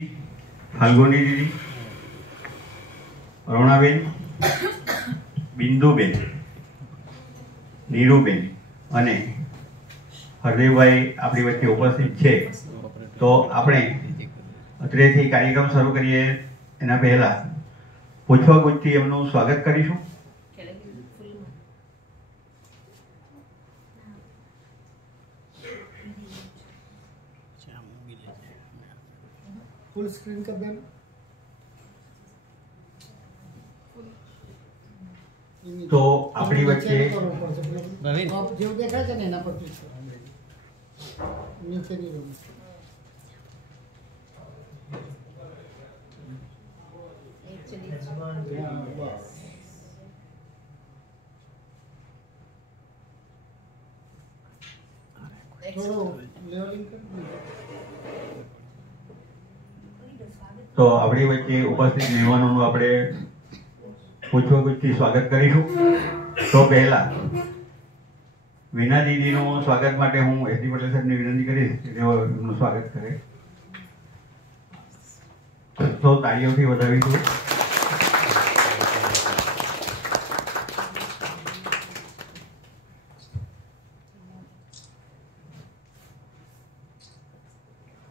फाल्गुनी दीदी, अरुणाबेन, बिंदुबेन, नीरूबेन અને હરદેવભાઈ આપણી વચ્ચે ઉપસ્થિત છે। તો આપણે અત્રેથી કાર્યક્રમ શરૂ કરીએ એના પહેલા પૂછવા પૂછતી એમનું સ્વાગત કરીશું। फुल स्क्रीन कर देना। तो अपनी बच्चे आप जो देखा है ना पर नीचे नहीं रोक। थोड़ा लेवलिंग कर। तो अपनी वच्चे उपस्थित मेहमानों આપણે પૂછવા પૂછતી સ્વાગત કરીશું। તો પહેલા વીના દીદીનું સ્વાગત માટે હું એસડી પટેલ સાહેબને વિનંતી કરીશ કે તેઓ એમનું સ્વાગત કરે। તો તાળીઓથી વધાવીશું।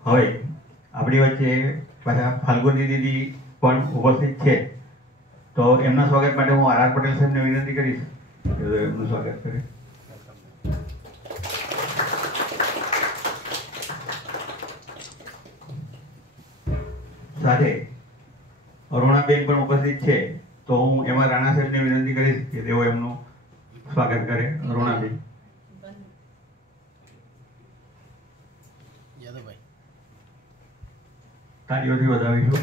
હવે આપણી વચ્ચે પાછા ફાલ્ગુની દીદી પણ ઉપસ્થિત છે। तो एमना स्वागत माटे हूँ आर पटेल साहब ने विनंती करीश एमनु स्वागत करे। साथे अरुणाबेन पण उपस्थित छे तो हूँ एमा राणा साहब ने विनंती करीश के तेओ एमनु स्वागत करे। अरुणाबेन यादवभाई ताळीओथी વધાવીશું।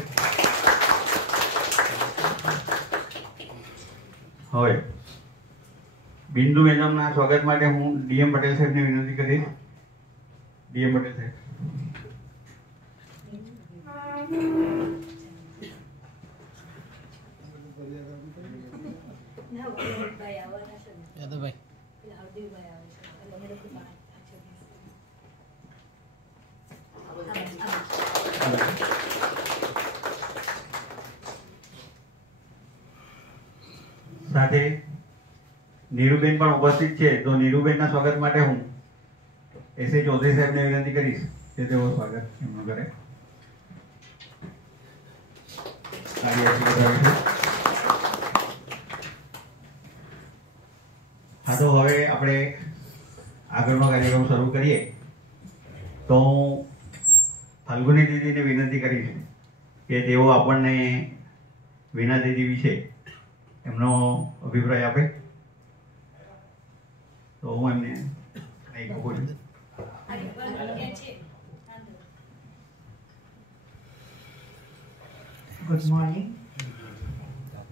હવે બિંદુ મેડમના સ્વાગત માટે હું ડીએમ પટેલ સાહેબને વિનંતી કરીશ। ડીએમ પટેલ સાહેબ સાથે નીરુબેન પણ ઉપસ્થિત છે। તો નીરુબેનના સ્વાગત માટે હું એસએ ચૌધરી સાહેબને વિનંતી કરીશ કે તેઓ સ્વાગત એમનું કરે। હા તો હવે આપણે આગળનો કાર્યક્રમ શરૂ કરીએ। તો હું ફાલ્ગુની દીદીને વિનંતી કરીશ કે તેઓ આપણને વીના દીદી વિશે એમનો અભિપ્રાય આપે। તો હું એમને નહીં કહું। Good morning.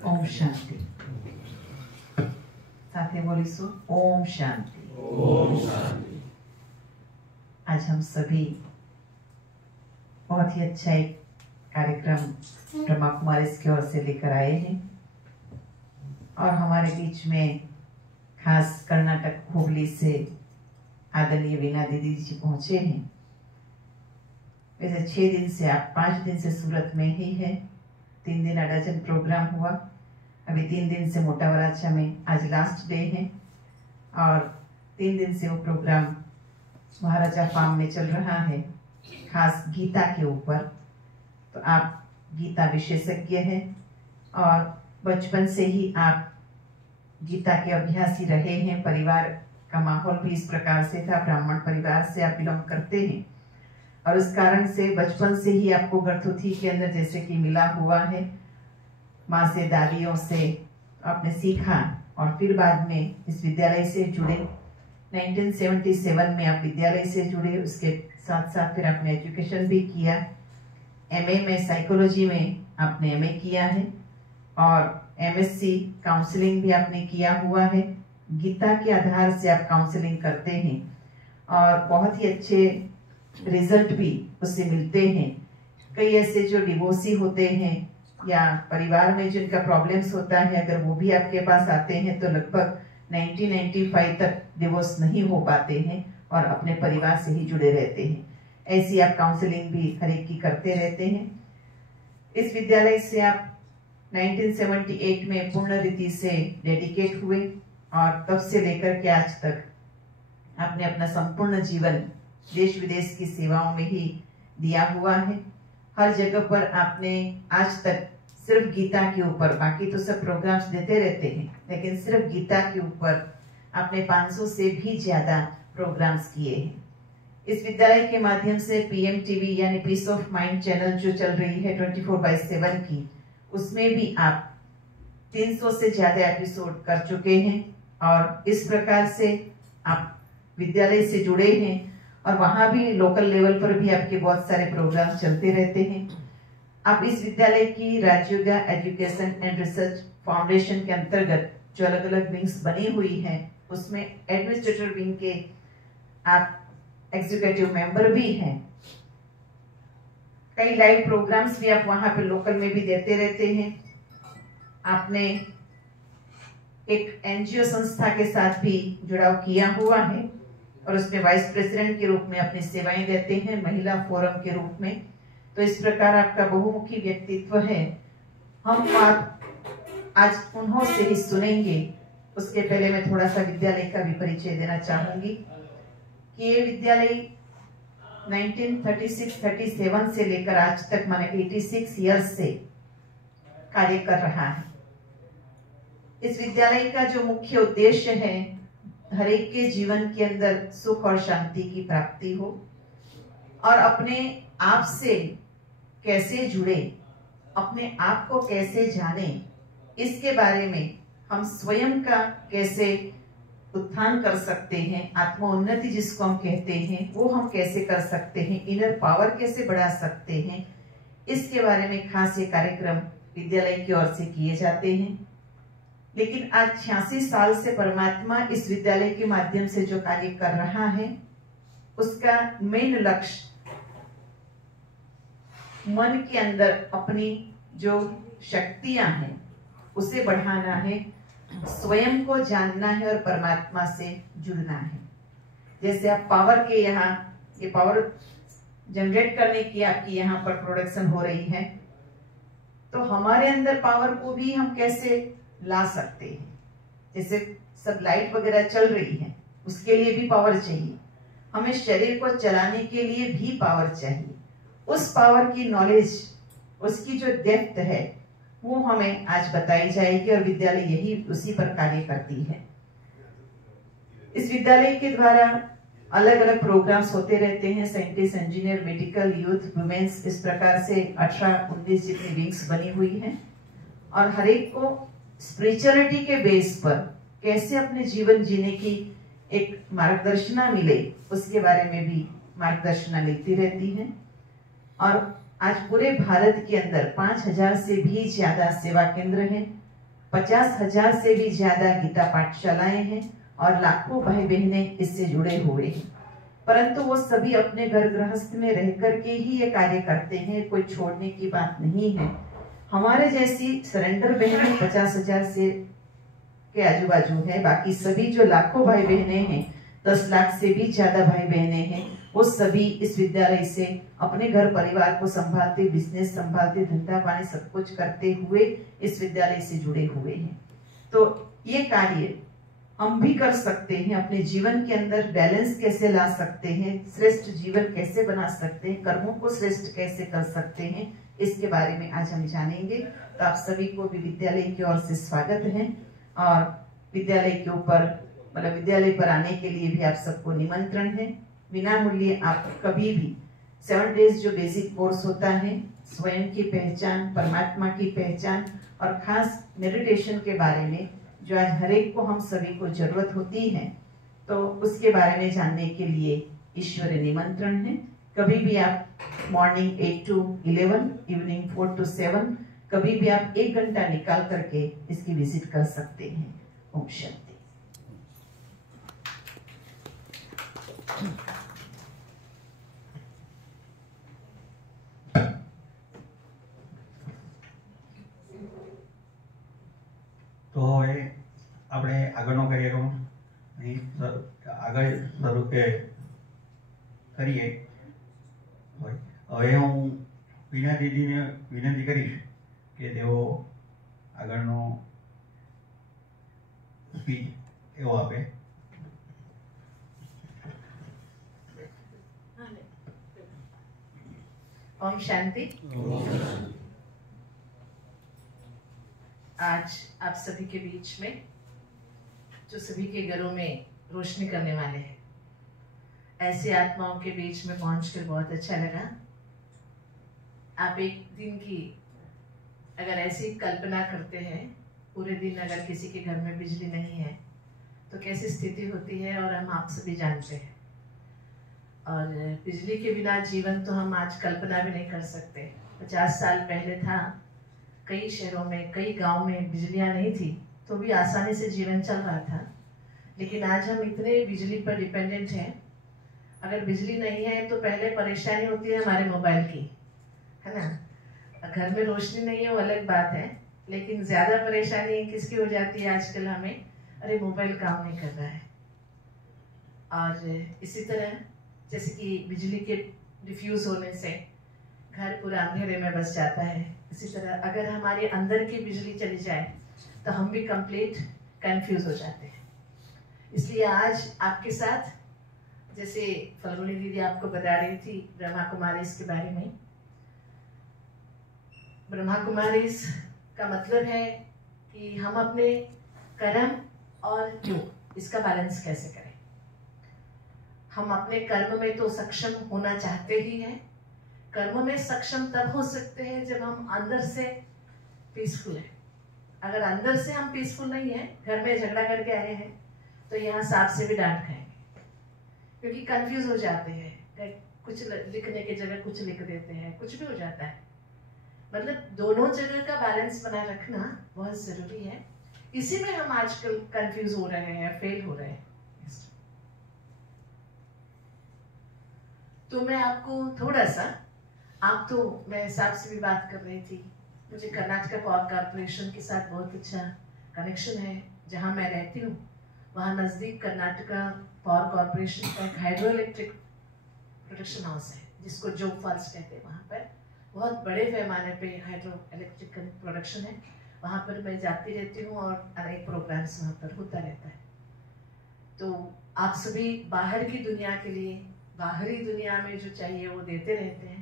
ओम शांति। साथ बोलीसु ओम शांति। ओम शांति। आज हम सभी बहुत ही अच्छा एक कार्यक्रम ब्रह्मा कुमारी की ओर से लेकर आए हैं और हमारे बीच में खास कर्नाटक हुबली से आदरणीय वीना दीदी जी पहुंचे हैं। वैसे 6 दिन से आप 5 दिन से सूरत में ही है। 3 दिन अडाजन प्रोग्राम हुआ, अभी 3 दिन से मोटा वराछा में आज लास्ट डे है और 3 दिन से वो प्रोग्राम महाराजा फार्म में चल रहा है खास गीता के ऊपर। तो आप गीता विशेषज्ञ हैं और बचपन से ही आप गीता के अभ्यासी रहे हैं। परिवार का माहौल भी इस प्रकार से था, ब्राह्मण परिवार से आप बिलोंग करते हैं और उस कारण से बचपन से ही आपको गर्थुथी के अंदर जैसे कि मिला हुआ है, माँ से दादियों से आपने सीखा और फिर बाद में इस विद्यालय से जुड़े। 1977 में आप विद्यालय से जुड़े, उसके साथ साथ फिर आपने एजुकेशन भी किया। एमए में साइकोलॉजी में आपने एमए किया है और एमएससी काउंसलिंग भी आपने किया हुआ है। गीता के आधार से आप काउंसलिंग करते हैं और बहुत ही अच्छे रिजल्ट भी उससे मिलते हैं। कई ऐसे जो डिवोर्सी होते हैं या परिवार में जिनका प्रॉब्लम्स होता है, अगर वो भी आपके पास आते हैं तो लगभग 1995 तक डिवोर्स नहीं हो पाते हैं और अपने परिवार से ही जुड़े रहते हैं। ऐसी आप काउंसलिंग भी हर एक की करते रहते हैं। इस विद्यालय से आप 1978 में पूर्ण रीति से डेडिकेट हुए और तब से लेकर के आज तक आपने अपना संपूर्ण जीवन देश विदेश की सेवाओं में ही दिया हुआ है। हर जगह पर आपने आज तक सिर्फ गीता के ऊपर, बाकी तो सब प्रोग्राम्स देते रहते हैं, लेकिन सिर्फ गीता के ऊपर आपने 500 से भी ज्यादा प्रोग्राम्स किए हैं। इस विद्यालय के माध्यम से PMTV यानी पीस ऑफ माइंड चैनल जो चल रही है 24/7 की, उसमें भी आप 300 से ज्यादा एपिसोड कर चुके हैं और इस प्रकार से आप विद्यालय से जुड़े हैं और वहां भी लोकल लेवल पर भी आपके बहुत सारे प्रोग्राम चलते रहते हैं। आप इस विद्यालय की Rajyoga education and research foundation के अंतर्गत जो अलग अलग विंग्स बनी हुई हैं, उसमें एडमिनिस्ट्रेटर विंग के आप एग्जीक्यूटिव मेंबर भी हैं। कई लाइव प्रोग्राम्स भी आप वहां पे लोकल में भी देते रहते हैं। आपने एक NGO संस्था के साथ भी जुड़ाव किया हुआ है और उसमें वाइस प्रेसिडेंट के रूप में अपनी सेवाएं देते हैं, महिला फोरम के रूप में। तो इस प्रकार आपका बहुमुखी व्यक्तित्व है। हम आज उन्हों से ही सुनेंगे। उसके पहले मैं थोड़ा सा विद्यालय का भी परिचय देना चाहूंगी कि ये विद्यालय 1936-37 से लेकर आज तक माने 86 इयर्स से कार्य कर रहा है। इस विद्यालय का जो मुख्य उद्देश्य है, हर एक के जीवन के अंदर सुख और शांति की प्राप्ति हो और अपने आप से कैसे जुड़े, अपने आप को कैसे जाने, इसके बारे में हम स्वयं का कैसे उत्थान कर सकते हैं, आत्मोन्नति जिसको हम कहते हैं वो हम कैसे कर सकते हैं, इनर पावर कैसे बढ़ा सकते हैं, इसके बारे में खास ये कार्यक्रम विद्यालय की ओर से किए जाते हैं। लेकिन आज 86 साल से परमात्मा इस विद्यालय के माध्यम से जो कार्य कर रहा है, उसका मेन लक्ष्य मन के अंदर अपनी जो शक्तियां हैं उसे बढ़ाना है, स्वयं को जानना है और परमात्मा से जुड़ना है। जैसे आप पावर के यहाँ, ये पावर जनरेट करने की आपकी यहाँ पर प्रोडक्शन हो रही है, तो हमारे अंदर पावर को भी हम कैसे ला सकते हैं। जैसे सब लाइट वगैरह चल रही है, उसके लिए भी पावर चाहिए, हमें शरीर को चलाने के लिए भी पावर चाहिए। उस पावर की नॉलेज, उसकी जो डेप्थ है वो हमें आज बताई जाएगी और विद्यालय यही उसी पर कार्य करती है। इस विद्यालय के द्वारा अलग अलग प्रोग्राम्स होते रहते हैं, scientist, engineer, medical, youth, women's, इस प्रकार से 18-19 जितनी विंग्स बनी हुई हैं और हर एक को स्पिरिचुअलिटी के बेस पर कैसे अपने जीवन जीने की एक मार्गदर्शना मिले, उसके बारे में भी मार्गदर्शना मिलती रहती है। और आज पूरे भारत के अंदर 5000 से भी ज्यादा सेवा केंद्र हैं, 50,000 से भी ज्यादा गीता पाठशालाएं हैं और लाखों भाई बहने इससे जुड़े हुए हैं। परंतु वो सभी अपने घर गृहस्थ में रह करके ही ये कार्य करते हैं, कोई छोड़ने की बात नहीं है। हमारे जैसी सरेंडर बहनें 50,000 से के आजू बाजू है, बाकी सभी जो लाखों भाई बहने हैं, 10 लाख से भी ज्यादा भाई बहने हैं, वो सभी इस विद्यालय से अपने घर परिवार को संभालते, बिजनेस संभालते, धंधा पानी सब कुछ करते हुए इस विद्यालय से जुड़े हुए हैं। तो ये कार्य हम भी कर सकते हैं। अपने जीवन के अंदर बैलेंस कैसे ला सकते हैं, श्रेष्ठ जीवन कैसे बना सकते हैं, कर्मों को श्रेष्ठ कैसे कर सकते हैं, इसके बारे में आज हम जानेंगे। तो आप सभी को भी विद्यालय की ओर से स्वागत है और विद्यालय के ऊपर मतलब विद्यालय पर आने के लिए भी आप सबको निमंत्रण है। बिना मूल्य आप कभी भी 7 डेज जो बेसिक कोर्स होता है, स्वयं की पहचान, परमात्मा की पहचान और खास मेडिटेशन के बारे में जो आज हर एक को हम सभी को जरूरत होती है, तो उसके बारे में जानने के लिए ईश्वरीय निमंत्रण है। कभी भी आप मॉर्निंग 8 to 11, इवनिंग 4 to 7 कभी भी आप 1 घंटा निकाल करके इसकी विजिट कर सकते हैं। ओम शांति। તો હવે આપણે આગળનો કાર્યક્રમ અહીં આગળ શરૂ કરીએ। હવે હું વિનંતી દીદીને વિનંતી કરીશ કે તેઓ આગળનો સ્પીચ એવો આપે. ओम शांति. आज आप सभी के बीच में, जो सभी के घरों में रोशनी करने वाले हैं, ऐसी आत्माओं के बीच में पहुंचकर बहुत अच्छा लगा. आप एक दिन की अगर ऐसी कल्पना करते हैं, पूरे दिन अगर किसी के घर में बिजली नहीं है तो कैसी स्थिति होती है, और हम आप सभी जानते हैं. और बिजली के बिना जीवन तो हम आज कल्पना भी नहीं कर सकते. 50 साल पहले था, कई शहरों में, कई गांव में बिजलियां नहीं थी तो भी आसानी से जीवन चल रहा था. लेकिन आज हम इतने बिजली पर डिपेंडेंट हैं. अगर बिजली नहीं है तो पहले परेशानी होती है हमारे मोबाइल की, है ना. घर में रोशनी नहीं है वो अलग बात है, लेकिन ज्यादा परेशानी किसकी हो जाती है आजकल हमें, अरे मोबाइल काम नहीं कर रहा है. और इसी तरह जैसे कि बिजली के डिफ्यूज होने से घर पूरा अंधेरे में बस जाता है, इसी तरह अगर हमारे अंदर की बिजली चली जाए तो हम भी कंप्लीट कंफ्यूज हो जाते हैं. इसलिए आज आपके साथ, जैसे फल्गुनी दीदी आपको बता रही थी ब्रह्मा कुमारीज के बारे में. ब्रह्मा कुमारीज का मतलब है कि हम अपने कर्म और योग, इसका बैलेंस कैसे करें. हम अपने कर्म में तो सक्षम होना चाहते ही हैं. कर्म में सक्षम तब हो सकते हैं जब हम अंदर से पीसफुल हैं. अगर अंदर से हम पीसफुल नहीं है, घर में झगड़ा करके आए हैं तो यहाँ सांप से भी डांट खाएंगे, क्योंकि कंफ्यूज हो जाते हैं. कुछ लिखने की जगह कुछ लिख देते हैं, कुछ भी हो जाता है. मतलब दोनों जगह का बैलेंस बनाए रखना बहुत जरूरी है. इसी में हम आजकल कंफ्यूज हो रहे हैं, फेल हो रहे हैं. तो मैं आपको थोड़ा सा, आप तो मैं साहब से भी बात कर रही थी, मुझे कर्नाटका पावर कॉर्पोरेशन के साथ बहुत अच्छा कनेक्शन है. जहां मैं रहती हूँ वहां नजदीक कर्नाटका पावर कॉर्पोरेशन का एक हाइड्रो इलेक्ट्रिक प्रोडक्शन हाउस है, जिसको जोग फॉल्स कहते हैं. वहां पर बहुत बड़े पैमाने पे हाइड्रो इलेक्ट्रिक प्रोडक्शन है. वहां पर मैं जाती रहती हूँ और अनेक प्रोग्राम्स वहां पर होता रहता है. तो आप सभी बाहर की दुनिया के लिए, बाहरी दुनिया में जो चाहिए वो देते रहते हैं.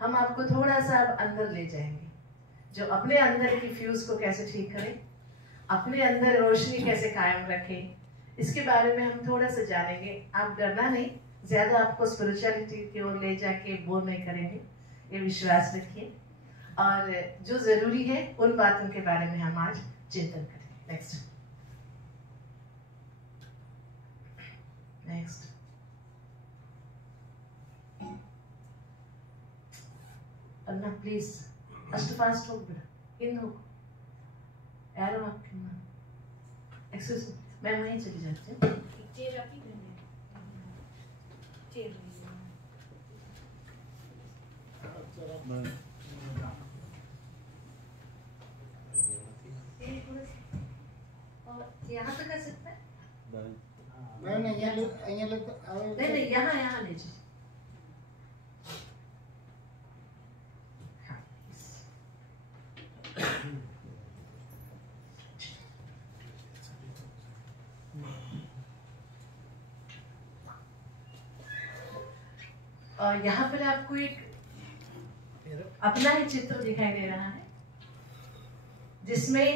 हम आपको थोड़ा सा अब अंदर ले जाएंगे, जो अपने अंदर की फ्यूज को कैसे ठीक करें, अपने अंदर रोशनी कैसे कायम रखें, इसके बारे में हम थोड़ा सा जानेंगे. आप डरना नहीं, ज्यादा आपको स्पिरिचुअलिटी की ओर ले जाके बोर नहीं करेंगे, ये विश्वास रखिए. और जो जरूरी है उन बातों के बारे में हम आज चिंतन करें. नेक्स्ट अन्ना प्लीज ಅಷ್ಟು ಫಾಸ್ಟ್ ಹೋಗ್ಬೇಡ, ಹಿಂದೆ ಹೋಗು. ಯಾರೋ ಹಾಕ್ತೀನಿ. एक्सक्यूज मी, मैं वहीं चली जाती हूँ. चेयर आप ही चेयर और यहाँ पे कर सकते हैं? नहीं, नहीं, यहाँ ले जी. और यहाँ पर आपको एक अपना ही चित्र दिखाई दे रहा है, जिसमें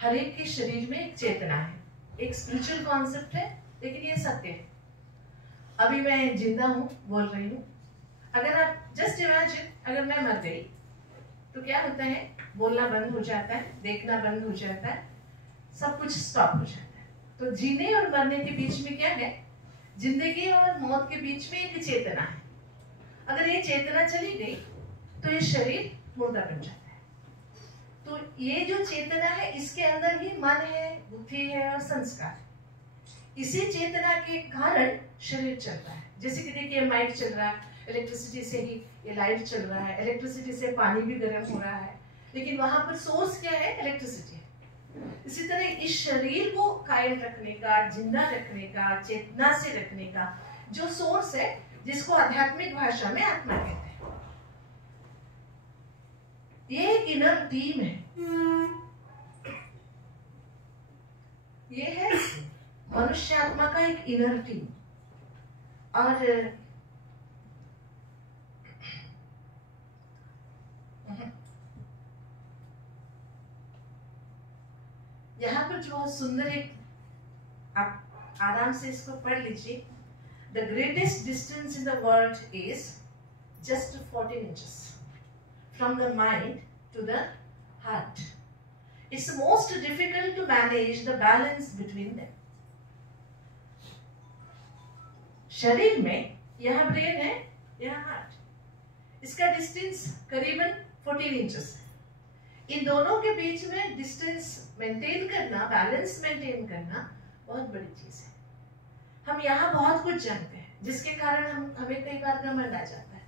हर एक के शरीर में एक चेतना है. एक स्पिरिचुअल कॉन्सेप्ट है, लेकिन ये सत्य है. अभी मैं जिंदा हूँ, बोल रही हूँ. अगर आप जस्ट इमेजिन, अगर मैं मर गई तो क्या होता है, बोलना बंद हो जाता है, देखना बंद हो जाता है, सब कुछ स्टॉप हो जाता है. तो जीने और मरने के बीच में क्या है, जिंदगी और मौत के बीच में एक चेतना है. अगर ये चेतना चली गई तो ये शरीर मुर्दा बन जाता है. तो ये जो चेतना है, इसके अंदर ही मन है, बुद्धि है और संस्कार है. इसी चेतना के कारण शरीर चलता है. जैसे कि देखिए, माइक चल रहा है, इलेक्ट्रिसिटी से ही ये लाइट चल रहा है, इलेक्ट्रिसिटी से पानी भी गर्म हो रहा है, लेकिन वहां पर सोर्स क्या है, इलेक्ट्रिसिटी है. इसी तरह इस शरीर को कायम रखने का, जिंदा रखने का, चेतना से रखने का जो सोर्स है, जिसको आध्यात्मिक भाषा में आत्मा कहते हैं. ये एक इनर टीम है, ये है मनुष्य आत्मा का एक इनर टीम। और यहाँ पर जो सुंदर एक, आप आराम से इसको पढ़ लीजिए। The greatest distance in the world is just 14 inches from the mind to the heart. It's most difficult to manage the balance between them. शरीर में यहाँ ब्रेन है, यहाँ हार्ट, इसका डिस्टेंस करीबन 14 इंचेस है। इन दोनों के बीच में डिस्टेंस मेंटेन करना, बैलेंस मेंटेन करना बहुत बड़ी चीज है। हम यहाँ बहुत कुछ जानते हैं, जिसके कारण हमें कई बार घमंड आ जाता है।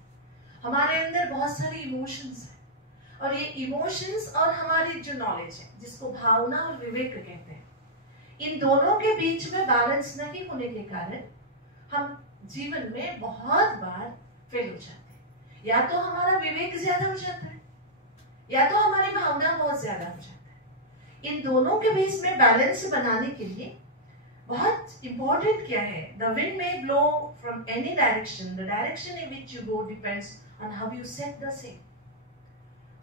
हमारे अंदर बहुत सारे इमोशंस हैं, और ये इमोशंस और हमारी जो नॉलेज है, जिसको भावना और विवेक कहते हैं, इन दोनों के बीच में बैलेंस नहीं होने के कारण हम जीवन में बहुत बार फेल हो जाते हैं। या तो हमारा विवेक ज्यादा हो जाता है, या तो हमारी भावना बहुत ज्यादा हो जाता है। इन दोनों के बीच में बैलेंस बनाने के लिए बहुत इंपॉर्टेंट क्या है? The wind may blow from any direction. The direction in which you go depends on how you set the sail.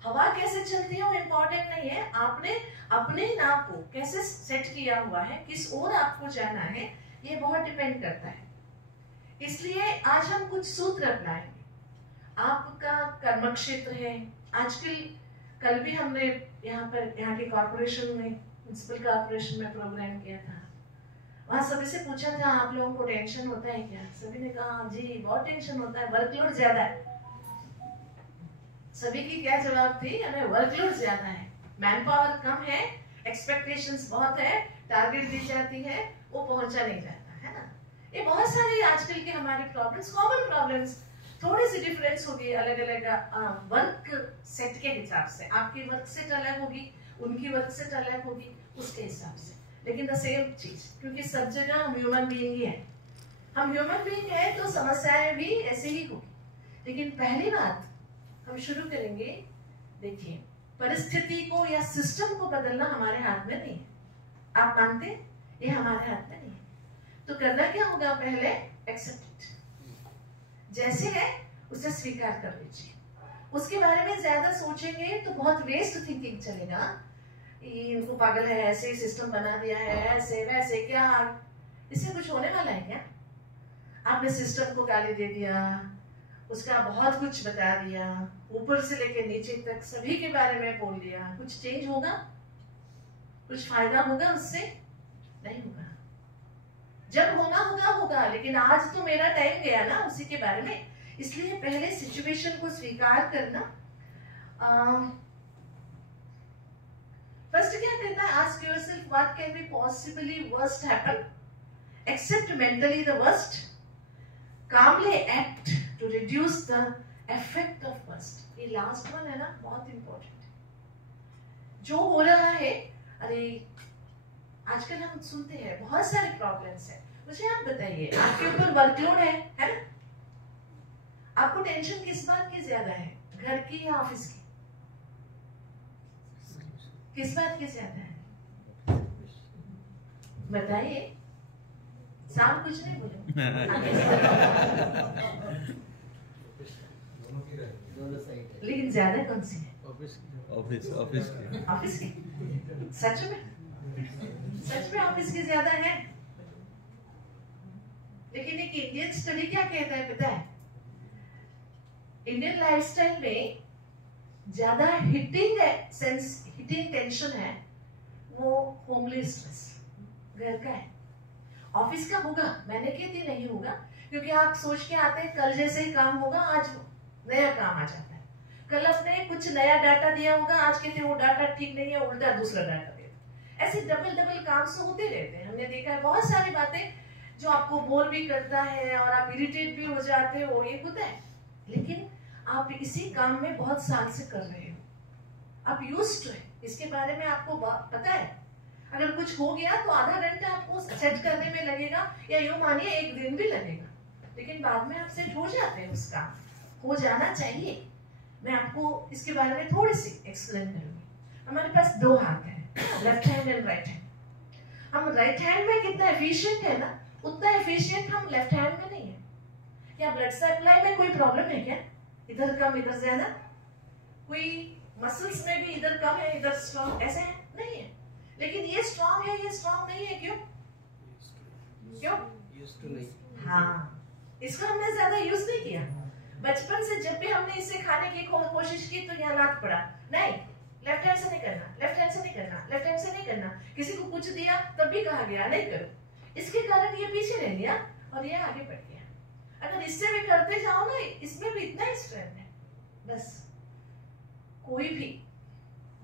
हवा कैसे चलती है वो इम्पोर्टेंट नहीं है, आपने अपने नाव को कैसे सेट किया हुआ है, किस ओर आपको जाना है, ये बहुत डिपेंड करता है। इसलिए आज हम कुछ सूत्र अपनाएंगे। आपका कर्म क्षेत्र है, आजकल कल भी हमने यहाँ के कॉर्पोरेशन में, म्युनिसिपल कॉर्पोरेशन में प्रोग्राम किया था। वहाँ सभी से पूछा था, आप लोगों को टेंशन होता है क्या? सभी ने कहा जी बहुत टेंशन होता है, वर्कलोड ज्यादा है। सभी की क्या जवाब थी? हमें वर्कलोड ज्यादा है, मैन पावर कम है, एक्सपेक्टेशंस बहुत है, टारगेट दी जाती है, वो पहुंचा नहीं जाता है ना। ये बहुत सारी आजकल की हमारी प्रॉब्लम्स, कॉमन प्रॉब्लम्स, थोड़ी सी डिफरेंस होगी अलग अलग वर्क सेट के हिसाब से। आपकी वर्क सेट अलग होगी, उनकी वर्क सेट अलग होगी, उसके हिसाब से, लेकिन द सेम चीज, क्योंकि सब जगह हम ह्यूमन बीइंग ही हैं। हम ह्यूमन बीइंग हैं तो समस्याएं भी ऐसे ही होगी। लेकिन पहली बात हम शुरू करेंगे, देखिए, परिस्थिति को या सिस्टम को बदलना हमारे हाथ में नहीं है। आप मानते हैं? ये हमारे हाथ में नहीं है। तो करना क्या होगा? पहले एक्सेप्ट इट, जैसे है उसे स्वीकार कर लीजिए। उसके बारे में ज्यादा सोचेंगे तो बहुत वेस्ट थिंकिंग चलेगा। इनको पागल है, ऐसे सिस्टम बना दिया है, ऐसे वैसे, क्या इससे कुछ होने वाला है क्या? आपने सिस्टम को गाली दे दिया, उसका बहुत कुछ बता दिया, ऊपर से लेकर नीचे तक सभी के बारे में बोल दिया, कुछ चेंज होगा? कुछ फायदा होगा उससे? नहीं होगा। जब होना होगा होगा, लेकिन आज तो मेरा टाइम गया ना उसी के बारे में। इसलिए पहले सिचुएशन को स्वीकार करना। फर्स्ट क्या करना है? Ask yourself what can be possibly worst happen, except mentally the worst, calmly act to reduce the effect of worst. ये लास्ट वन है ना, बहुत इंपॉर्टेंट। जो हो रहा है, अरे आजकल हम सुनते हैं बहुत सारे प्रॉब्लम्स है। मुझे आप बताइए, आपके ऊपर वर्कलोड है ना? आपको टेंशन किस बात की ज्यादा है, घर की या ऑफिस की? किस बात की ज्यादा है बताइए? साहब कुछ नहीं बोले। लेकिन ज्यादा कौन सी है? ऑफिस ऑफिस की। सच में ऑफिस की ज्यादा है। लेकिन एक इंडियन स्टडी क्या कहता है पता है? इंडियन लाइफस्टाइल में ज्यादा हिटिंग टेंशन है वो होमली स्ट्रेस, घर का है। ऑफिस का होगा, मैंने कहती नहीं होगा, क्योंकि आप सोच के आते हैं कल जैसे ही काम होगा, आज नया काम आ जाता है। कल अपने कुछ नया डाटा दिया होगा, आज कहते वो डाटा ठीक नहीं है, उल्टा दूसरा डाटा देता। ऐसे डबल काम से होते रहते हैं। हमने देखा है बहुत सारी बातें जो आपको बोर भी करता है और आप इरिटेट भी हो जाते हो, ये होता है। लेकिन आप इसी काम में बहुत साल से कर रहे हो, आप यूज्ड टू है, इसके बारे में आपको पता है। अगर कुछ हो गया तो आधा घंटा आपको सेट करने में लगेगा, या यूं मानिए 1 दिन भी लगेगा, लेकिन बाद में आप सेट हो जाते हैं। उसका हो जाना चाहिए। मैं आपको इसके बारे में थोड़ी सी एक्सप्लेन करूंगी। हमारे पास दो हाथ है, left hand and right hand. हम राइट हैंड में कितना एफिशिएंट है ना, उतना एफिशिएंट हम लेफ्ट हैंड में नहीं है। क्या ब्लड सप्लाई में कोई प्रॉब्लम है क्या? इधर कम इधर ज्यादा? कोई मसल्स में भी इधर कम है इधर स्ट्रॉन्ग, ऐसे है? नहीं है। लेकिन ये स्ट्रॉन्ग है ये स्ट्रॉन्ग नहीं है, क्यों? हाँ, इसको हमने ज्यादा यूज नहीं किया। बचपन से जब भी हमने इसे खाने की कोशिश की तो यहाँ लात पड़ा, नहीं लेफ्ट हैंड से नहीं करना, लेफ्ट हैंड से नहीं करना, लेफ्ट हैंड से नहीं करना। किसी को कुछ दिया तब भी कहा गया नहीं करो। इसके कारण ये पीछे रह गया और ये आगे बढ़ गया। अगर इससे भी करते जाओ ना, इसमें भी इतना ही स्ट्रेंथ है। बस कोई भी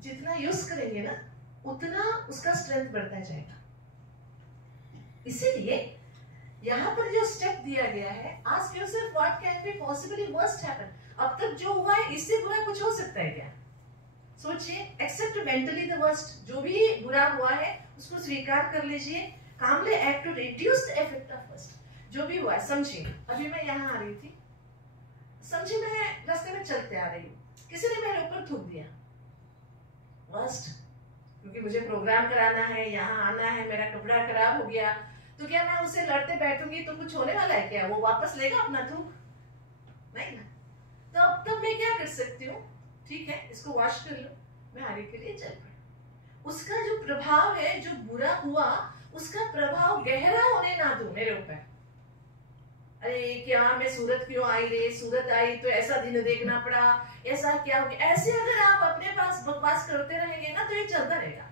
जितना यूज करेंगे ना उतना उसका स्ट्रेंथ बढ़ता जाएगा। इसीलिए यहाँ पर जो स्टेप दिया गया है, ask yourself what can be possibly worst happen. अब तक जो हुआ है इससे बुरा कुछ हो सकता है क्या? सोचिए, एक्सेप्ट मेंटली द वर्स्ट। जो भी बुरा हुआ है उसको स्वीकार कर लीजिए। Calmly act to reduce the effect of worst. जो भी हुआ है समझिए। अभी मैं यहाँ आ रही थी, समझिए मैं रास्ते में चलते आ रही हूँ, किसी ने मेरे ऊपर थूक दिया, वर्स्ट। क्योंकि मुझे प्रोग्राम कराना है, यहाँ आना है, मेरा कपड़ा खराब हो गया, तो क्या मैं उससे लड़ते बैठूंगी तो कुछ होने वाला है क्या? वो वापस लेगा अपना थूक? नहीं ना। तो अब तब मैं क्या कर सकती हूँ? ठीक है, इसको वॉश कर लो, मैं आगे के लिए चल पड़ी। उसका जो प्रभाव है, जो बुरा हुआ, उसका प्रभाव गहरा होने ना दो मेरे ऊपर। अरे क्या मैं सूरत क्यों आई रे, सूरत आई तो ऐसा दिन देखना पड़ा, ऐसा क्या हो गया, ऐसे अगर आप अपने पास बकवास करते रहेंगे ना तो ये चलता रहेगा।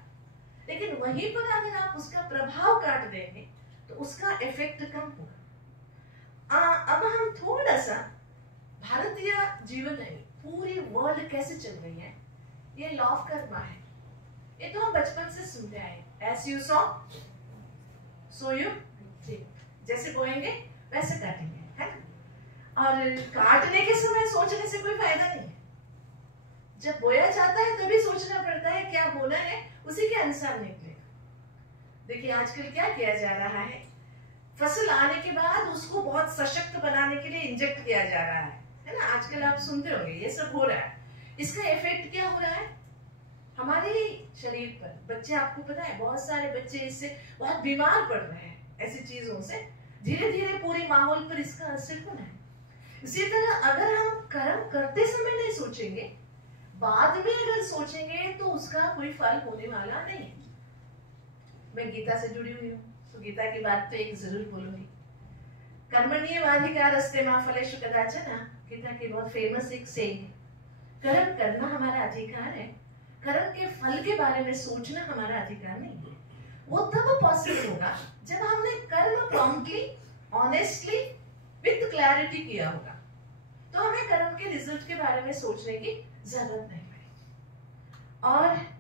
लेकिन वहीं पर अगर आप उसका प्रभाव काट देंगे तो उसका इफेक्ट कम होगा। अब हम थोड़ा सा भारतीय जीवन में पूरी वर्ल्ड कैसे चल रही है, ये लॉ ऑफ कर्मा है। ये तो हम बचपन से सुनते आए, as you sow so you reap. जैसे बोएंगे वैसे काटेंगे, है ना? और काटने के समय सोचने से कोई फायदा नहीं है। जब बोया जाता है तभी सोचना पड़ता है क्या बोना है, उसी के अनुसार निकलेगा। देखिए आजकल क्या किया जा रहा है, फसल आने के बाद उसको बहुत सशक्त बनाने के लिए इंजेक्ट किया जा रहा है ना? आजकल आप सुनते होंगे ये सब हो रहा है। इसका इफेक्ट क्या हो रहा है हमारे शरीर पर? बच्चे, आपको पता है बहुत सारे बच्चे इससे बहुत बीमार पड़ रहे हैं, ऐसी चीजों से। धीरे धीरे पूरे माहौल पर इसका असर होना है। इसी तरह अगर हम कर्म करते समय नहीं सोचेंगे, बाद में अगर सोचेंगे तो उसका कोई फल होने वाला नहीं है। मैं गीता से जुड़ी हुई हूँ तो गीता की बात तो एक जरूर बोलूंगी। कर्मण्येवाधिकारस्ते मा फलेषु कदाचन, गीता की बहुत फेमस एक सेइंग है। कर्म करना हमारा अधिकार है, कर्म के फल के बारे में सोचना हमारा अधिकार नहीं है। वो तब पॉसिबल होगा जब हमने कर्म प्रॉम्प्टली, ऑनेस्टली, विद क्लैरिटी किया होगा। तो हमें कर्म के रिजल्ट के बारे में सोचने की जरूरत नहीं पड़ेगी। और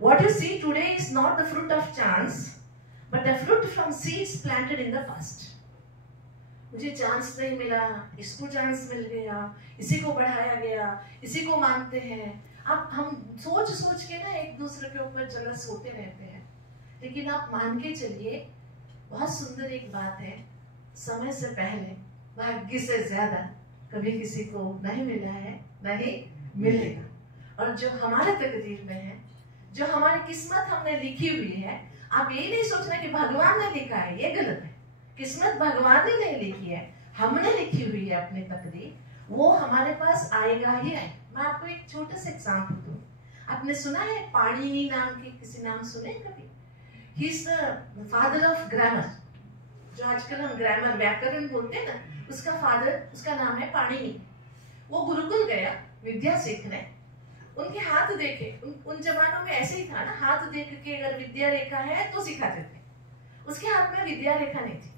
what you see today is not the fruit of chance, but the fruit from seeds planted in the past. मुझे चांस नहीं मिला, इसको चांस मिल गया, इसी को बढ़ाया गया, इसी को मानते हैं। अब हम सोच सोच के ना एक दूसरे के ऊपर जलस होते रहते हैं। लेकिन आप मान के चलिए, बहुत सुंदर एक बात है, समय से पहले भाग्य से ज्यादा कभी किसी को नहीं मिला है, नहीं मिलेगा। और जो हमारे तकदीर में है, जो हमारी किस्मत हमने लिखी हुई है, आप ये नहीं सोचना कि भगवान ने लिखा है, ये गलत है। किस्मत भगवान ने नहीं लिखी है, हमने लिखी हुई है अपनी तकदीर, वो हमारे पास आएगा ही आएगा। मैं आपको एक छोटा सा एग्जाम्पल दूं। आपने सुना है पाणिनि नाम की, किसी नाम सुने कभी? He is the father of grammar. जो आजकल हम ग्रामर, व्याकरण बोलते हैं ना, उसका फादर, उसका नाम है पाणिनि। वो गुरुकुल गया विद्या सीखने। उनके हाथ देखे, उन जमानों में ऐसे ही था ना, हाथ देख के अगर विद्या रेखा है तो सिखाते थे। उसके हाथ में विद्या रेखा नहीं थी,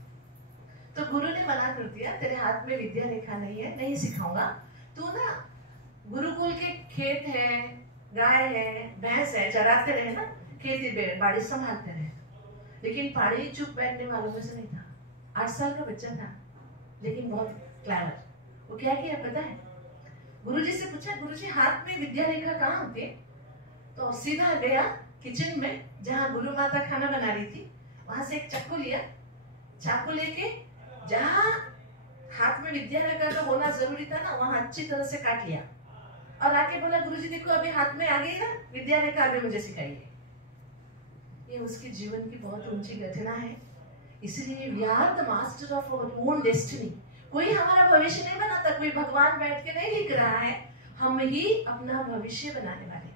तो गुरु ने मना कर दिया, तेरे हाथ में विद्या रेखा नहीं है, नहीं सिखाऊंगा। तू ना गुरुकुल के खेत है, गाय है, भैंस है, चराते रहे ना, खेती बाड़ी संभालते रहे। लेकिन पाड़ी चुप बैठने वालों में से नहीं था। 8 साल का बच्चा था, लेकिन बहुत क्लेवर। वो क्या किया पता है? गुरुजी से पूछा, गुरुजी हाथ में विद्या रेखा कहाँ होती है? तो सीधा गया किचन में, जहाँ गुरु माता खाना बना रही थी, वहां से एक चाकू लिया। चाकू लेके जहाँ हाथ में विद्या रेखा का होना जरूरी था ना, वहां अच्छी तरह से काट लिया और आके बोला गुरुजी देखो अभी हाथ में आ गई ना विद्या रेखा, अभी मुझे सिखाइए। ये उसके जीवन की बहुत ऊंची घटना है। इसलिए we are the master of our own destiny. कोई हमारा भविष्य नहीं बनाता, कोई भगवान बैठ के नहीं लिख रहा है, हम ही अपना भविष्य बनाने वाले।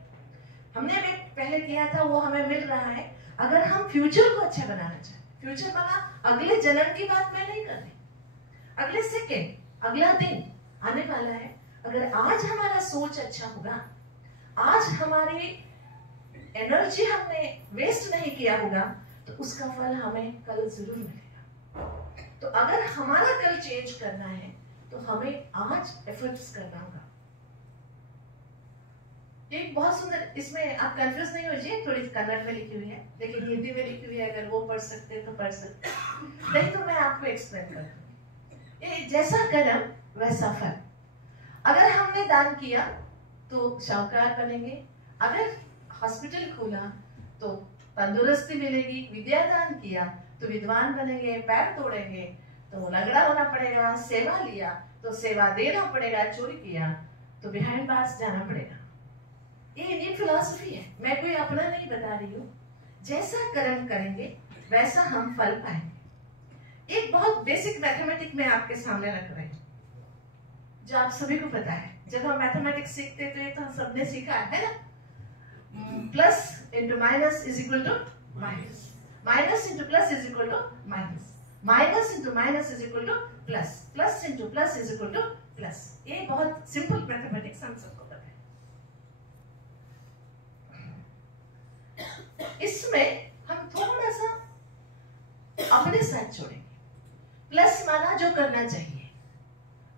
हमने अभी पहले किया था वो हमें मिल रहा है। अगर हम फ्यूचर को अच्छा बनाना चाहें, फ्यूचर बना अगले जन्म की बात मैं नहीं कर रही, अगले सेकेंड अगला दिन आने वाला है। अगर आज हमारा सोच अच्छा होगा, आज हमारी एनर्जी हमने वेस्ट नहीं किया होगा, तो उसका फल हमें कल जरूर मिलेगा। तो अगर हमारा कल चेंज करना है तो हमें आज एफर्ट्स करना होगा। ये बहुत सुंदर, इसमें आप कंफ्यूज नहीं हो जाइए, थोड़ी कन्नड़ में लिखी हुई है लेकिन हिंदी में लिखी हुई है, अगर वो पढ़ सकते हैं तो पढ़ सकते हैं, नहीं तो मैं आपको एक्सप्लेन कर दूंगी। ये जैसा कर्म वैसा फल। अगर हमने दान किया तो शाहूकार बनेंगे, अगर हॉस्पिटल खोला तो तंदुरुस्ती मिलेगी, विद्या दान किया तो विद्वान बनेंगे, पैर तोड़ेंगे तो लंगड़ा होना पड़ेगा, सेवा लिया तो सेवा देना पड़ेगा, चोरी किया तो बिहाइंड बार्स जाना पड़ेगा। ये इंडियन फिलॉसफी है, मैं कोई अपना नहीं बता रही हूँ। जैसा कर्म करेंगे वैसा हम फल पाएंगे। एक बहुत बेसिक मैथमेटिक में आपके सामने रख रहे हैं जो आप सभी को पता है। जब हम मैथमेटिक्स सीखते तो ये तो हम सबने सीखा है ना, plus into minus is equal to minus, minus into plus is equal to minus, minus into minus is equal to plus, plus into plus is equal to plus. ये बहुत सिंपल मैथमेटिक्स हम सबको पता है। इसमें हम थोड़ा सा अपने साथ जोड़ेंगे। प्लस माना जो करना चाहिए,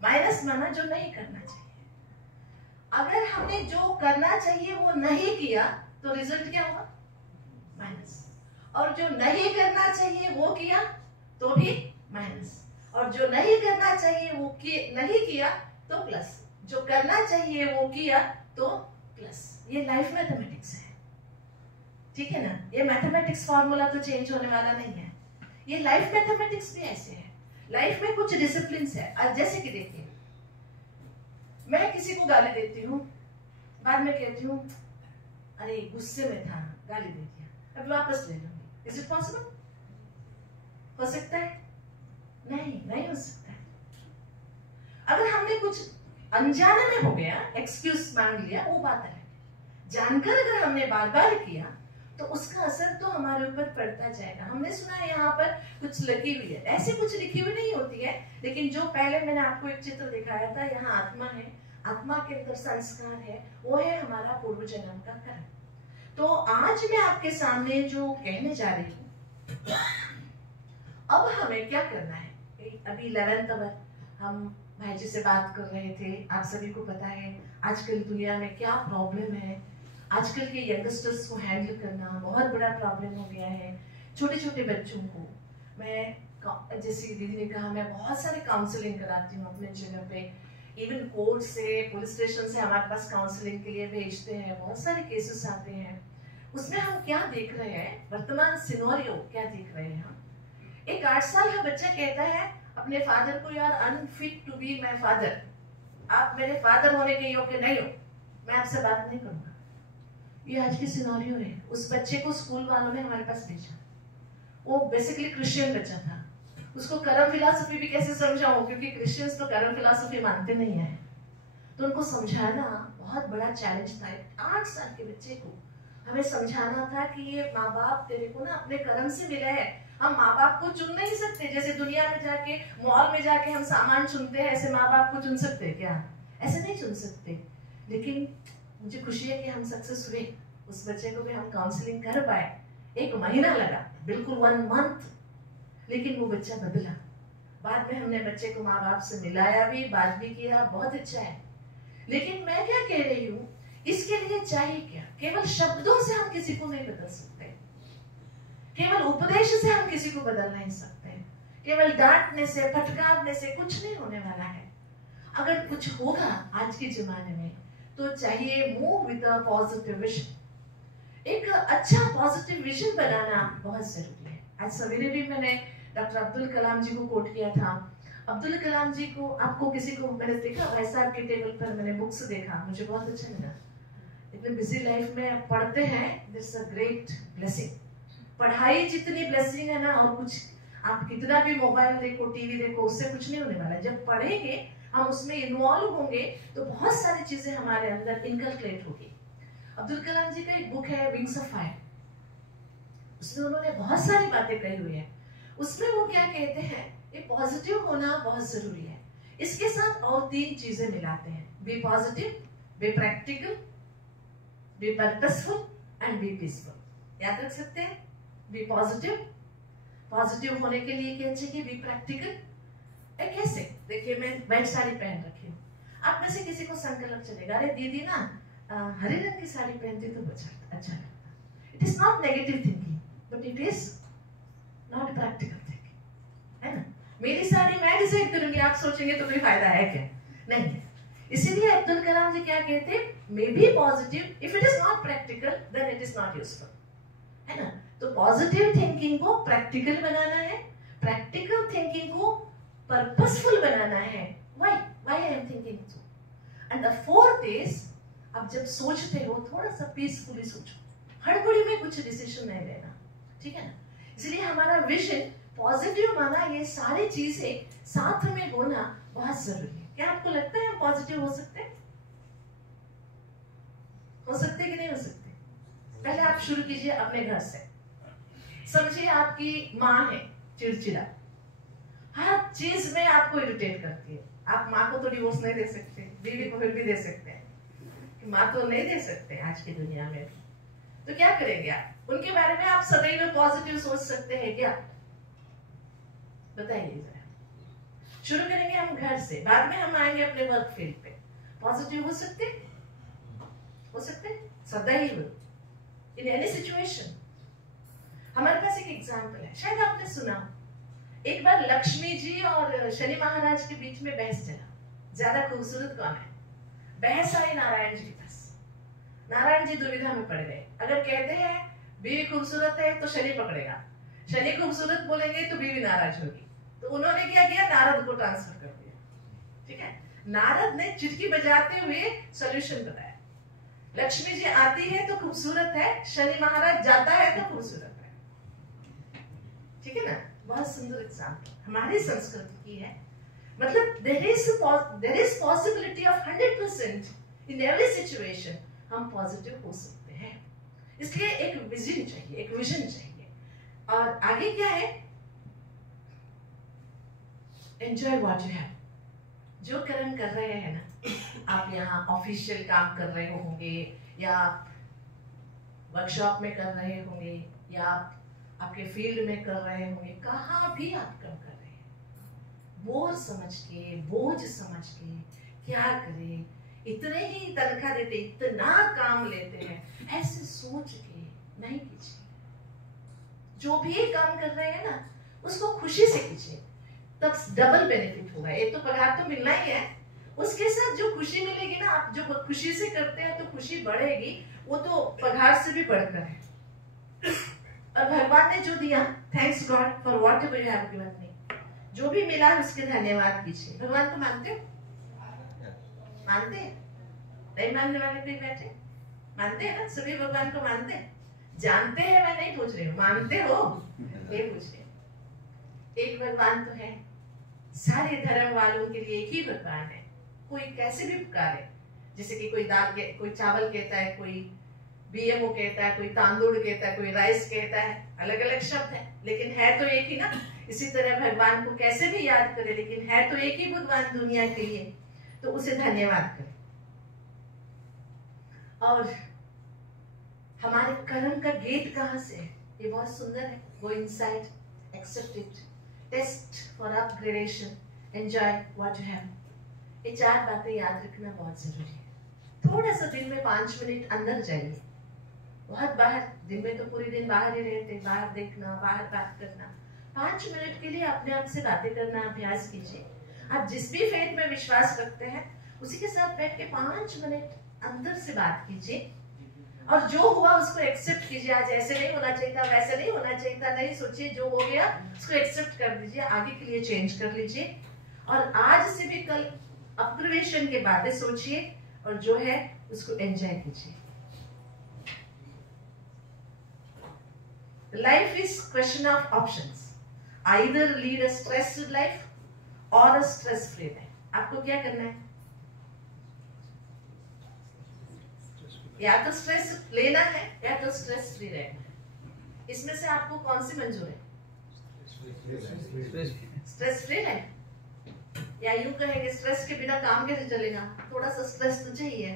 माइनस माना जो नहीं करना चाहिए। अगर हमने जो करना चाहिए वो नहीं किया तो रिजल्ट क्या होगा? माइनस। और जो नहीं करना चाहिए वो किया तो भी माइनस, और जो नहीं करना चाहिए वो नहीं किया तो प्लस, जो करना चाहिए वो किया तो प्लस। ये लाइफ मैथमेटिक्स है, ठीक है ना। ये मैथमेटिक्स फॉर्मूला तो चेंज होने वाला नहीं है। ये लाइफ मैथमेटिक्स भी ऐसे है। लाइफ में कुछ डिसिप्लिन है। जैसे कि देखिए, मैं किसी को गाली देती हूँ, बाद में कहती हूँ अरे गुस्से में था गाली दे दिया, अब वापस ले लूंगी। Is it possible? हो सकता है? नहीं हो सकता है। अगर हमने कुछ अनजाने में हो गया, एक्सक्यूज मांग लिया, वो बात है। जानकर अगर हमने बार बार किया तो उसका असर तो हमारे ऊपर पड़ता जाएगा। हमने सुना है यहाँ पर कुछ लिखी हुई है, ऐसे कुछ लिखी हुई नहीं होती है, लेकिन जो पहले मैंने आपको एक चित्र दिखाया था, यहाँ आत्मा है, आत्मा के अंदर संस्कार है, वो है हमारा पूर्व जन्म का कर्म। तो आज मैं आपके सामने जो कहने जा रही हूँ, अब हमें क्या करना है। अभी 11th आवर हम भाई जी से बात कर रहे थे। आप सभी को पता है आजकल दुनिया में क्या प्रॉब्लम है। आजकल के यंगस्टर्स को हैंडल करना बहुत बड़ा प्रॉब्लम हो गया है। छोटे छोटे बच्चों को मैं, जैसे दीदी ने कहा, मैं बहुत सारे काउंसलिंग कराती हूँ अपने जगह पे। इवन कोर्ट से, पुलिस स्टेशन से हमारे पास काउंसलिंग के लिए भेजते हैं। बहुत सारे केसेस आते हैं। उसमें हम क्या देख रहे हैं, वर्तमान सिनेरियो क्या देख रहे हैं हम। एक 8 साल का बच्चा कहता है अपने फादर को, यार unfit to be my father, आप मेरे फादर होने के योग्य नहीं हो, मैं आपसे बात नहीं करूंगा। ये आज की सिनेरियो है। उस बच्चे को स्कूल वालों ने हमारे पास भेजा। वो बेसिकली क्रिश्चियन बच्चा था। उसको कर्म फिलॉसफी भी कैसे समझाऊं, क्योंकि क्रिश्चियंस तो कर्म फिलॉसफी मानते नहीं है। तो उनको समझाना बहुत बड़ा चैलेंज था। 8 साल के बच्चे को हमें समझाना था कि ये माँ बाप तेरे को ना अपने कर्म से मिले हैं। हम माँ बाप को चुन नहीं सकते। जैसे दुनिया में जाके, मॉल में जाके हम सामान चुनते हैं, ऐसे माँ बाप को चुन सकते हैं क्या? ऐसे नहीं चुन सकते। लेकिन मुझे खुशी है कि हम सक्सेस हुए। उस बच्चे को भी हम काउंसलिंग कर पाए। 1 महीना लगा, बिल्कुल 1 मंथ, लेकिन वो बच्चा बदला। बाद में हमने बच्चे को माँ बाप से मिलाया भी, बात भी किया, बहुत अच्छा है। लेकिन मैं क्या कह रही हूँ, इसके लिए चाहिए क्या? केवल शब्दों से हम किसी को नहीं बदल सकते, केवल उपदेश से हम किसी को बदल नहीं सकते, केवल डांटने से, फटकारने से कुछ नहीं होने वाला है। अगर कुछ होगा आज के जमाने में तो चाहिए move with a positive vision. एक अच्छा पॉजिटिव विजन बनाना बहुत जरूरी है। आज सवेरे भी मैंने डॉक्टर अब्दुल कलाम जी को कोट किया था, अब्दुल कलाम जी को, आपको किसी को मैंने देखा भाई साहब के टेबल पर, मैंने बुक्स देखा, मुझे बहुत अच्छा लगा। इतने बिजी लाइफ में पढ़ते हैं, दिस अ ग्रेट ब्लेसिंग। पढ़ाई जितनी ब्लेसिंग है ना, और कुछ आप कितना भी मोबाइल देखो, टीवी देखो, उससे कुछ नहीं होने वाला है। जब पढ़ेंगे, हम उसमें इन्वॉल्व होंगे, तो बहुत सारी चीजें हमारे अंदर इनकलकुलेट होगी। अब्दुल कलाम जी का एक बुक है विंग्स ऑफ फायर, उसमें उन्होंने बहुत सारी बातें कही हुई है। उसमें वो क्या कहते हैं, ये पॉजिटिव होना बहुत जरूरी है। इसके साथ और 3 चीजें मिलाते हैं, be positive, be practical, be purposeful and be peaceful. याद रख सकते हैं, बी पॉजिटिव। पॉजिटिव होने के लिए क्या चाहिए, बी प्रैक्टिकल। कैसे, देखिए मैं व्हाइट साड़ी पहन रखी हूँ, आप में से किसी को संकल्प चलेगा, अरे दीदी ना हरे रंग की साड़ी पहनती तो अच्छा लगता। It is not negative thinking, but it is not practical thinking, है ना। मेरी साड़ी मैं डिसाइड करूंगी, आप सोचेंगे तो कोई फायदा है क्या, नहीं। इसीलिए अब्दुल कलाम जी क्या कहते हैं, may be positive, if it is not practical then it is not useful, है ना। तो पॉजिटिव थिंकिंग को प्रैक्टिकल बनाना है, प्रैक्टिकल थिंकिंग को पर्पसफुल बनाना है। Why I am thinking so. And the fourth is, अब जब सोचते हो थोड़ा सा पीसफुली सोचो, हड़बड़ी में कुछ डिसीजन नहीं लेना, ठीक है ना। इसलिए हमारा विजन पॉजिटिव माना, ये सारी चीजें साथ में होना बहुत जरूरी है। क्या आपको लगता है हम पॉजिटिव हो सकते हैं? हो सकते कि नहीं हो सकते? पहले आप शुरू कीजिए अपने घर से। समझिए आपकी माँ है चिड़चिड़ा, हर चीज में आपको इरिटेट करती है। आप माँ को तो डिवोर्स नहीं दे सकते, बीवी को फिर भी दे सकते हैं, माँ तो नहीं दे सकते आज की दुनिया में। तो क्या करेंगे आप? उनके बारे में आप सदैव पॉजिटिव सोच सकते हैं क्या? बताइए जरा। शुरू करेंगे हम घर से, बाद में हम आएंगे अपने वर्क फील्ड पे। पॉजिटिव हो सकते, हो सकते सदैव इन एनी सिचुएशन। हमारे पास एक एग्जाम्पल है, शायद आपने सुना। एक बार लक्ष्मी जी और शनि महाराज के बीच में बहस चला, ज्यादा खूबसूरत कौन है। बहस आई नारायण जी के पास। नारायण जी दुविधा में पड़ गए। अगर कहते हैं बीवी खूबसूरत है तो शनि पकड़ेगा, शनि खूबसूरत बोलेंगे तो बीवी नाराज होगी। तो उन्होंने क्या किया, नारद को ट्रांसफर कर दिया, ठीक है। नारद ने चिटकी बजाते हुए सोल्यूशन बताया। लक्ष्मी जी आती है तो खूबसूरत है, शनि महाराज जाता है तो खूबसूरत है, ठीक है ना। बहुत सुंदर एग्जाम्पल हमारी संस्कृति की है। मतलब there is possibility of 100% in every situation हम पॉजिटिव हो सकते हैं। इसलिए एक विजन चाहिए, एक विजन चाहिए। और आगे क्या है, एंजॉय व्हाट यू हैव। जो कर्म कर रहे हैं ना, आप यहाँ ऑफिशियल काम कर रहे होंगे, या वर्कशॉप में कर रहे होंगे, या आपके फील्ड में कर रहे होंगे, कहाँ भी आप काम कर रहे हैं, बोझ समझ के, बोझ समझ के क्या करें, इतने ही तनख्वाह देते, इतना काम लेते हैं, ऐसे सोच के नहीं कीजिए। जो भी काम कर रहे हैं ना, उसको खुशी से कीजिए, तब डबल बेनिफिट होगा। एक तो पगार तो मिलना ही है, उसके साथ जो खुशी मिलेगी ना, आप जो खुशी से करते हैं तो खुशी बढ़ेगी, वो तो पगार से भी बढ़कर है। और भगवान ने जो दिया, thanks God for what ever you have given me. जो भी मिला उसके धन्यवाद कीजिए। भगवान को मानते हो? मानते हैं? नहीं मानने वाले कोई बैठे? मानते हैं ना सभी, भगवान को मानते हैं। जानते हैं मैं नहीं पूछ रही हूँ, मानते हो ये पूछ रही हूँ। एक भगवान तो है, सारे धर्म वालों के लिए एक ही भगवान है। कोई कैसे भी पुकारे, जैसे कि कोई दाल के, कोई चावल कहता है, कोई बीएमओ कहता है, कोई तांदुल कहता है, कोई राइस कहता है, अलग अलग शब्द है, लेकिन है तो एक ही ना। इसी तरह भगवान को कैसे भी याद करे, लेकिन है तो एक ही भगवान दुनिया के लिए, तो उसे धन्यवाद करें। और हमारे कर्म का गेट कहाँ से है? ये बहुत सुंदर है। Go inside, accept it, test for upgradation, enjoy what you have. ये 4 बातें याद रखना बहुत जरूरी है। थोड़ा सा दिन में 5 मिनट अंदर जाइए। बहुत बाहर, दिन में तो पूरे दिन बाहर ही रहते, बाहर देखना, बाहर बात करना। 5 मिनट के लिए अपने आप से बातें करना अभ्यास कीजिए। आप जिस भी फेथ में विश्वास रखते हैं, उसी के साथ बैठ के 5 मिनट अंदर से बात कीजिए, और जो हुआ उसको एक्सेप्ट कीजिए। आज ऐसे नहीं होना चाहिए था, वैसे नहीं होना चाहिए था, नहीं सोचिए, जो हो गया उसको एक्सेप्ट कर दीजिए, आगे के लिए चेंज कर लीजिए। और आज से भी कल ऑब्जर्वेशन के बातें सोचिए और जो है उसको एंजॉय कीजिए। Life is question of options, either lead a stressed life और अ स्ट्रेस फ्री लाइफ। आपको क्या करना है? या तो स्ट्रेस लेना है या तो स्ट्रेस फ्री रहना है। इसमें से आपको कौन सी मंजूर है? स्ट्रेस फ्री लाइफ, या यूं कहेंगे स्ट्रेस के बिना काम कैसे चलेगा? थोड़ा सा स्ट्रेस तो चाहिए।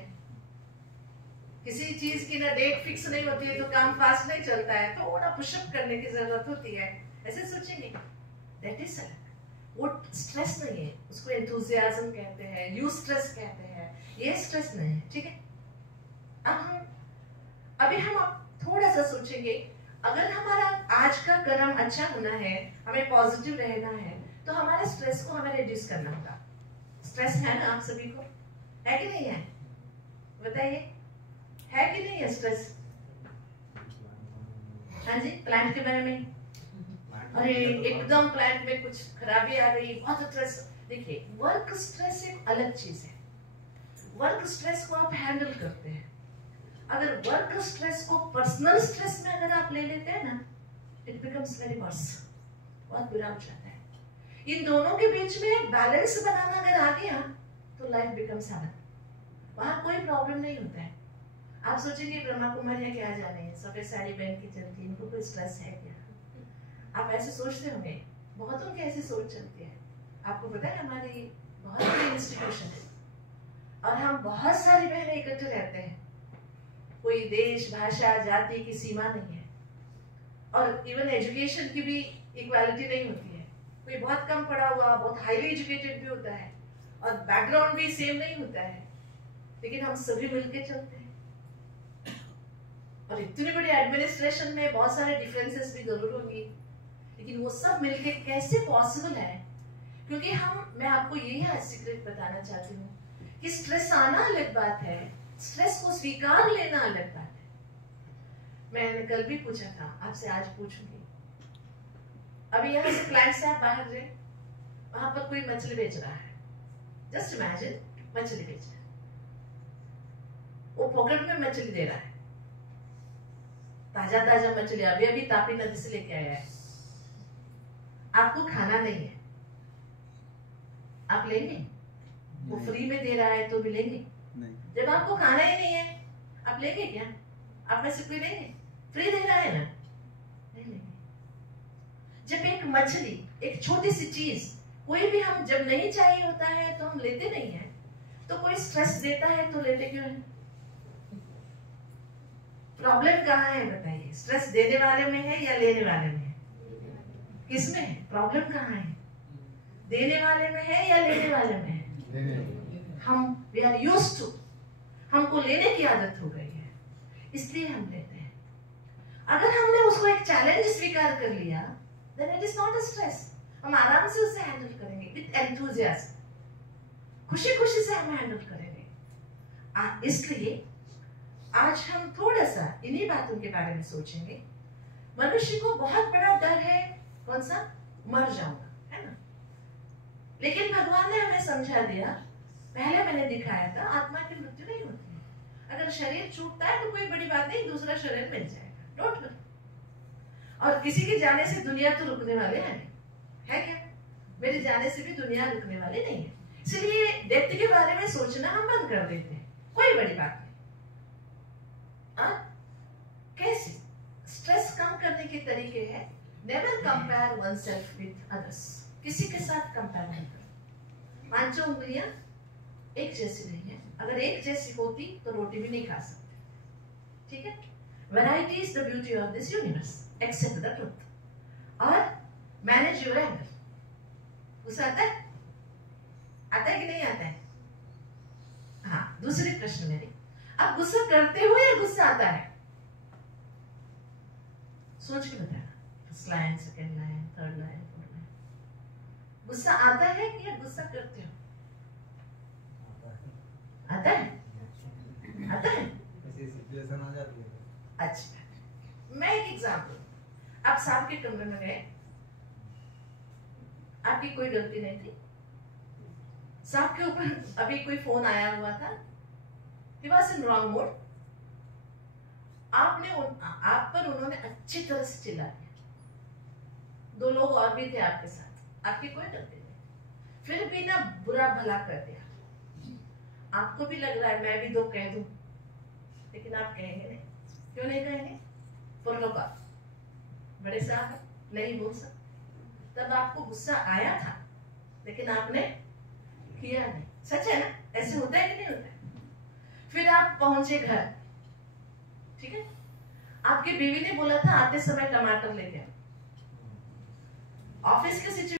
किसी चीज की ना डेट फिक्स नहीं होती है तो काम फास्ट नहीं चलता है, थोड़ा पुशअप करने की जरूरत होती है। ऐसे सोचेंगे, दैट इज वो स्ट्रेस नहीं है, उसको एंथुसियाज्म कहते हैं, यू स्ट्रेस कहते हैं, ये स्ट्रेस नहीं है। ठीक है, अभी हम थोड़ा सा सोचेंगे, अगर हमारा आज का कर्म अच्छा होना है, हमें पॉजिटिव रहना है, तो हमारे स्ट्रेस को हमें रिड्यूस करना होगा। स्ट्रेस है ना आप सभी को, है कि नहीं है? बताइए, है कि नहीं है स्ट्रेस? हाँ जी, प्लांट के बारे में, अरे एकदम प्लांट में कुछ खराबी आ गई, बहुत स्ट्रेस। देखिए, वर्क स्ट्रेस एक अलग चीज है। वर्क स्ट्रेस को आप हैंडल करते हैं। अगर वर्क स्ट्रेस को पर्सनल स्ट्रेस में अगर आप ले लेते हैं ना, इट बिकम्स वेरी वर्स, बहुत बुरा हो जाता है। इन दोनों के बीच में एक बैलेंस बनाना अगर आ गया तो लाइफ बिकम्स हेवन, वहां कोई प्रॉब्लम नहीं होता है। आप सोचेंगे ब्रह्मा कुमारी क्या जाने हैं, सफेद साड़ी पहन के चलती है, इनको कोई स्ट्रेस है क्या? आप ऐसे सोचते होंगे, बहुतों की ऐसी सोच चलती है। आपको पता है हमारी बहुत बड़ी इंस्टीट्यूशन है और हम बहुत सारी बहनें इकट्ठे रहते हैं। कोई देश, भाषा, जाति की सीमा नहीं है, और इवन एजुकेशन की भी इक्वालिटी नहीं होती है। कोई बहुत कम पढ़ा हुआ, बहुत हाईली एजुकेटेड भी होता है, और बैकग्राउंड भी सेम नहीं होता है, लेकिन हम सभी मिलके चलते हैं। और इतनी बड़ी एडमिनिस्ट्रेशन में बहुत सारे डिफरेंसेस भी जरूर होंगी, लेकिन वो सब मिलके कैसे पॉसिबल है? क्योंकि मैं आपको यही आज सीक्रेट बताना चाहती हूँ कि स्ट्रेस आना अलग बात है, स्ट्रेस को स्वीकार लेना अलग बात है। मैंने कल भी पूछा था, आपसे आज पूछूंगी। अभी यहाँ से क्लाइंट से आप बाहर गए, वहां पर कोई मछली बेच रहा है, जस्ट इमेजिन, मछली बेच रहा है, वो पॉकेट में मछली दे रहा है, ताजा ताजा मछली अभी अभी तापी नदी से लेके आया है। आपको खाना नहीं है, आप लेंगे? वो फ्री में दे रहा है तो भी लेंगे? नहीं। जब आपको खाना ही नहीं है, आप लेंगे क्या? आप में से कोई लेंगे? फ्री दे रहा है ना, नहीं लेंगे। जब एक मछली, एक छोटी सी चीज, कोई भी हम जब नहीं चाहिए होता है तो हम लेते नहीं है, तो कोई स्ट्रेस देता है तो लेते क्यों है? प्रॉब्लम कहाँ है बताइए? स्ट्रेस देने वाले में है या लेने वाले में है? किसमें है प्रॉब्लम? कहाँ है? देने वाले में है या लेने वाले में है? हम वी आर यूज्ड टू, हमको लेने की आदत हो गई है, इसलिए हम लेते हैं। अगर हमने उसको एक चैलेंज स्वीकार कर लिया, then it is not a stress. हम आराम से उसे हैंडल करेंगे विद एंथुसियाज्म, खुशी खुशी से हम हैंडल करेंगे। इसलिए आज हम थोड़ा सा इन्हीं बातों के बारे में सोचेंगे। मनुष्य को बहुत बड़ा डर है, कौन सा? मर जाऊंगा, है ना? लेकिन भगवान ने हमें समझा दिया, पहले मैंने दिखाया था, आत्मा की मृत्यु नहीं होती है। अगर शरीर छूटता है तो कोई बड़ी बात नहीं, दूसरा शरीर मिल जाएगा, डोंट वरी। और किसी के जाने से दुनिया तो रुकने वाले है क्या? मेरे जाने से भी दुनिया रुकने वाली नहीं है। इसलिए डेथ के बारे में सोचना हम बंद कर देते हैं, कोई बड़ी बात नहीं। कैसे? स्ट्रेस कम करने के तरीके हैं, never compare oneself with others. किसी के साथ कंपेयर नहीं करो। 5 उंगलियां एक जैसी नहीं है, अगर एक जैसी होती तो रोटी भी नहीं खा सकते, ठीक है? Variety is the beauty of this universe, accept the truth और मैनेज योर एंगर। गुस्सा आता है? आता है कि नहीं आता है? हाँ, दूसरे प्रश्न मेरे, आप गुस्सा करते हो या गुस्सा आता है? सोच के बताना, first line, second line, third line, fourth line. गुस्सा आता है या गुस्सा करते हो? आता है? आता है? ऐसी सिचुएशन आ जाती है। अच्छा, मैं एक एग्जांपल, आप सांप के कमरे में गए, आपकी कोई गलती नहीं थी, साहब के ऊपर अभी कोई फोन आया हुआ था, he was in wrong mood, आप पर उन्होंने अच्छी तरह से चिल्ला दिया, 2 लोग और भी थे आपके साथ, आपकी कोई गलती नहीं, फिर भी ना बुरा भला कर दिया। आपको भी लग रहा है मैं भी 2 कह दूं, लेकिन आप कहेंगे नहीं। क्यों नहीं कहेंगे? प्रोटोकॉल, बड़े साहब नहीं बोल सकते। तब आपको गुस्सा आया था, लेकिन आपने किया नहीं। सच है ना? ऐसे होता है कि नहीं होता है? फिर आप पहुंचे घर, ठीक है, आपकी बीवी ने बोला था आते समय टमाटर लेके आओ। ऑफिस के सिचुएशन